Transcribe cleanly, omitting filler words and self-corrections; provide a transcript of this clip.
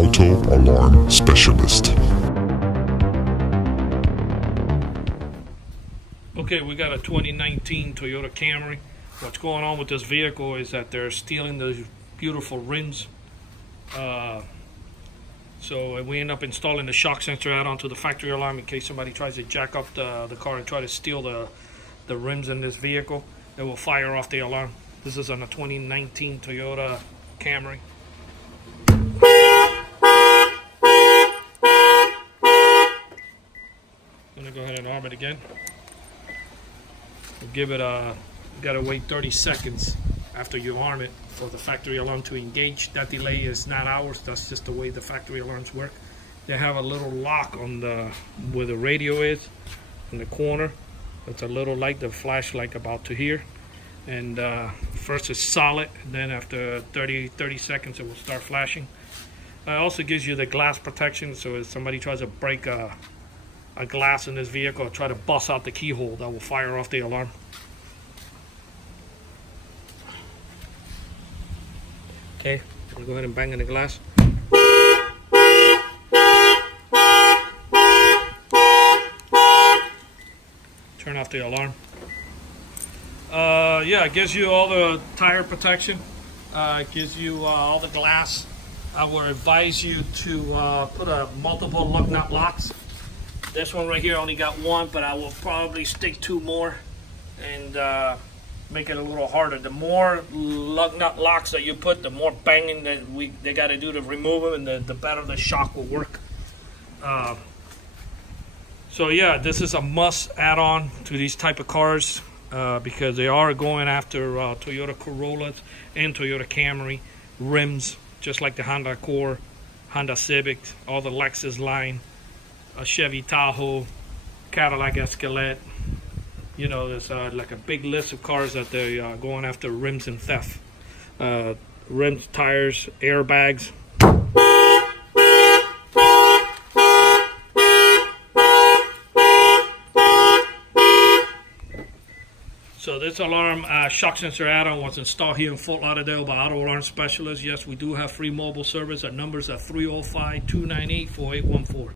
auto alarm specialist. Okay, we got a 2019 Toyota Camry. What's going on with this vehicle is that they're stealing those beautiful rims. So we end up installing the shock sensor add-on to the factory alarm in case somebody tries to jack up the car and try to steal the rims in this vehicle. It will fire off the alarm. This is on a 2019 Toyota Camry. I'm gonna go ahead and arm it again. We'll give it a, you gotta wait 30 seconds after you arm it for the factory alarm to engage. That delay is not ours, that's just the way the factory alarms work. They have a little lock on the, where the radio is, in the corner. It's a little light that flash like about to here. And first it's solid, and then after 30 seconds it will start flashing. It also gives you the glass protection, so if somebody tries to break a glass in this vehicle or try to bust out the keyhole, that will fire off the alarm. Okay, I'll go ahead and bang in the glass. Turn off the alarm. Yeah, it gives you all the tire protection. It gives you all the glass. I would advise you to put a multiple lug nut locks. This one right here only got one, but I will probably stick two more and make it a little harder. The more lug nut locks that you put, the more banging that they got to do to remove them, and the better the shock will work. So yeah, this is a must add-on to these type of cars because they are going after Toyota Corollas and Toyota Camry rims, just like the Honda Accord, Honda Civic, all the Lexus line, a Chevy Tahoe, Cadillac Escalade. You know, there's like a big list of cars that they're going after rims and theft. Rims, tires, airbags. So this alarm shock sensor add-on was installed here in Fort Lauderdale by Auto Alarm Specialists. Yes, we do have free mobile service. Our numbers are 305-298-4814.